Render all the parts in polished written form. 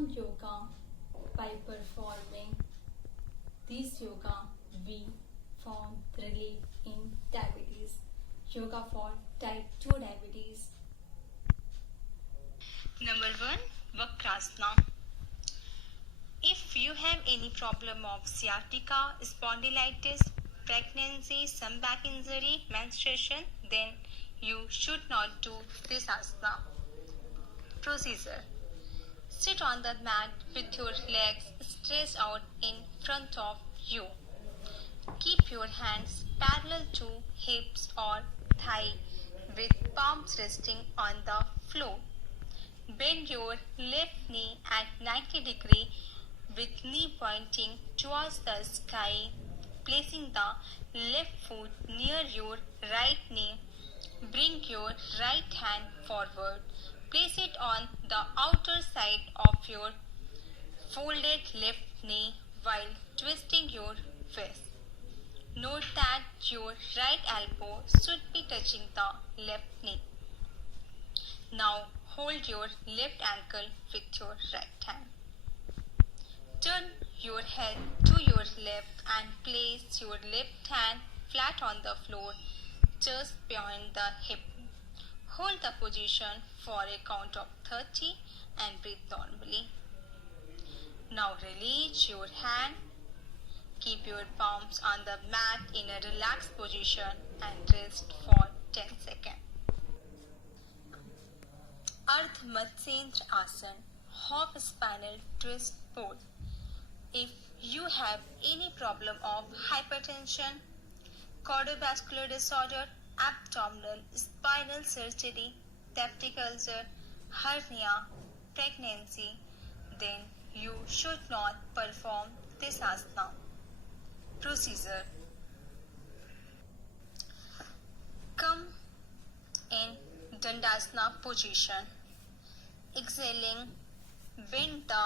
Ashtanga Yoga. By performing this yoga, we found relief in diabetes. Yoga for type 2 diabetes. Number 1. Vakrasana. If you have any problem of sciatica, spondylitis, pregnancy, some back injury, menstruation, then you should not do this asana. Procedure. Sit on the mat with your legs stretched out in front of you. Keep your hands parallel to hips or thigh with palms resting on the floor. Bend your left knee at 90 degrees with knee pointing towards the sky. Placing the left foot near your right knee, bring your right hand forward. Place it on the outer side of your folded left knee while twisting your wrist. Note that your right elbow should be touching the left knee. Now hold your left ankle with your right hand. Turn your head to your left and place your left hand flat on the floor just behind the hip. Hold the position for a count of 30 and breathe normally. Now release your hand. Keep your palms on the mat in a relaxed position and rest for 10 seconds. Ardha Matsyendra Asana, half spinal twist pose. If you have any problem of hypertension, cardiovascular disorder, abdominal, spinal surgery, peptic ulcer, hernia, pregnancy, then you should not perform this asana. Procedure. Come in Dandasana position. Exhaling, bend the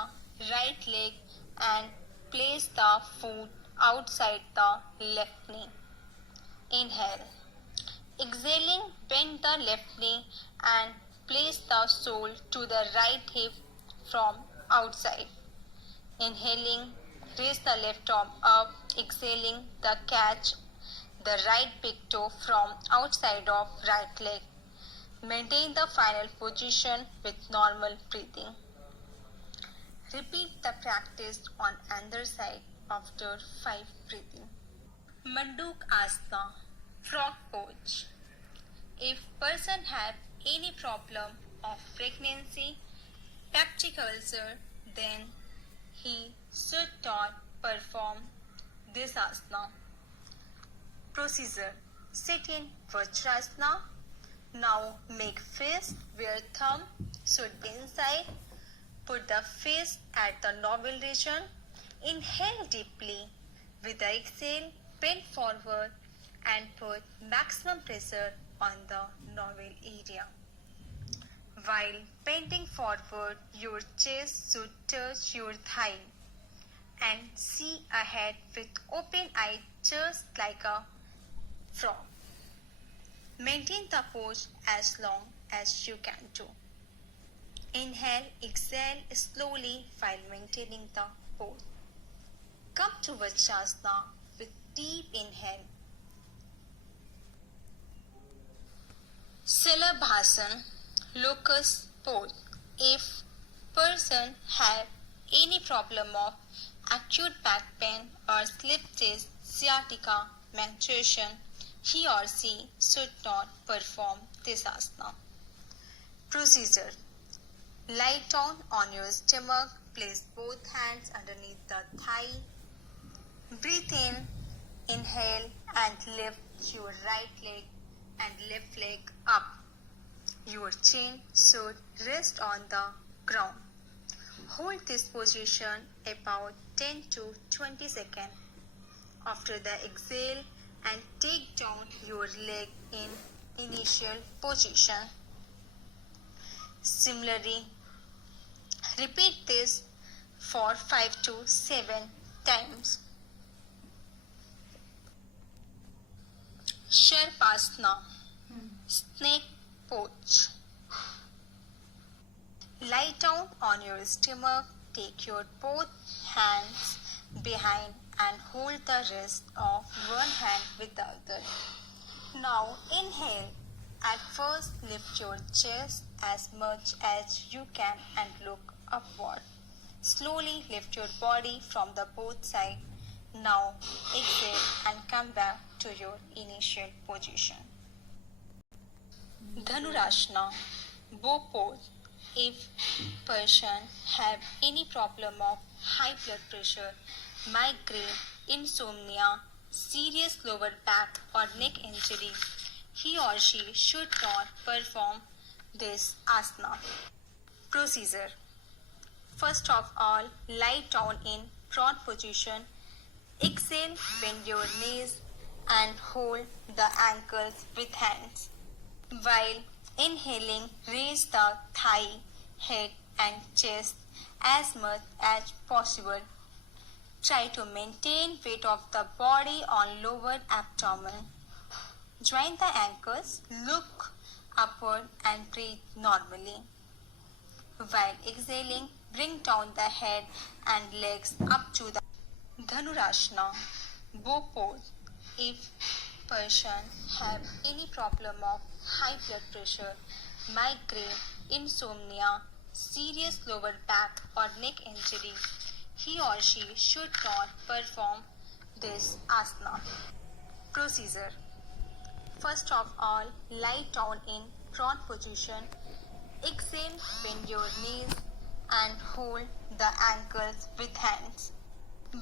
right leg and place the foot outside the left knee. Inhale. Exhaling, bend the left knee and place the sole to the right hip from outside. Inhaling, raise the left arm up. Exhaling, catch the right big toe from outside of right leg. Maintain the final position with normal breathing. Repeat the practice on other side after 5 breathing. Manduk Asana, frog pose. If person have any problem of pregnancy, peptic ulcer, then he should not perform this asana. Procedure. Sit in Vajrasana. Now make fist where thumb should be inside. Put the fist at the navel region. Inhale deeply. With the exhale, bend forward and put maximum pressure on the navel area. While bending forward, your chest should touch your thigh and see ahead with open eyes just like a frog. Maintain the pose as long as you can do. Inhale, exhale slowly while maintaining the pose. Come to Vajrasana with deep inhale. Shalabhasana, locust pose. If person have any problem of acute back pain or slip disc, sciatica, menstruation, he or she should not perform this asana. Procedure. Lie down on your stomach. Place both hands underneath the thigh. Breathe in. Inhale and lift your right leg and left leg up. Your chin should rest on the ground. Hold this position about 10 to 20 seconds. After the exhale, and take down your leg in initial position. Similarly, repeat this for 5 to 7 times. Sharpasana, snake pose. Lie down on your stomach, take your both hands behind and hold the wrist of one hand with the other. Now inhale. At first, lift your chest as much as you can and look upward. Slowly lift your body from the both sides. Now exhale and come back to your initial position. Dhanurasana, bow pose. If person have any problem of high blood pressure, migraine, insomnia, serious lower back or neck injury, he or she should not perform this asana. Procedure. First of all, lie down in prone position. Exhale, bend your knees and hold the ankles with hands. While inhaling, raise the thigh, head and chest as much as possible. Try to maintain weight of the body on lower abdomen. Join the ankles, look upward and breathe normally. While exhaling, bring down the head and legs up to the Dhanurasana, bow pose. If person have any problem of high blood pressure, migraine, insomnia, serious lower back or neck injury, he or she should not perform this asana. Procedure. First of all, lie down in prone position. Exhale, bend your knees and hold the ankles with hands.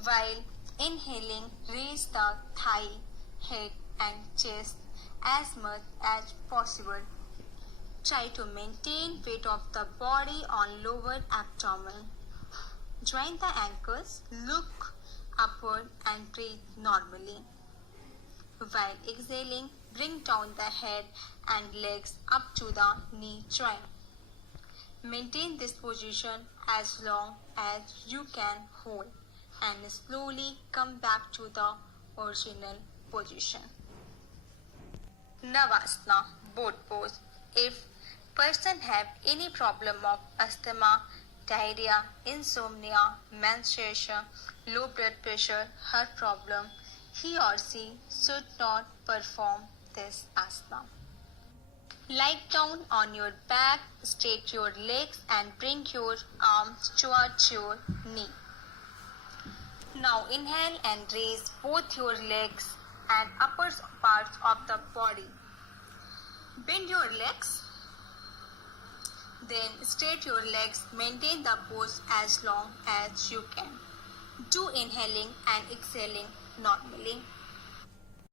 While inhaling, raise the thigh, head and chest as much as possible. Try to maintain weight of the body on lower abdomen. Join the ankles, look upward and breathe normally. While exhaling, bring down the head and legs up to the knee joint. Maintain this position as long as you can hold and slowly come back to the original position. Navasana, boat pose. If person have any problem of asthma, diarrhea, insomnia, menstruation, low blood pressure, heart problem, he or she should not perform this asana. Lie down on your back, straight your legs and bring your arms towards your knee. Now inhale and raise both your legs and upper parts of the body. Bend your legs, then straight your legs. Maintain the pose as long as you can. Do inhaling and exhaling normally.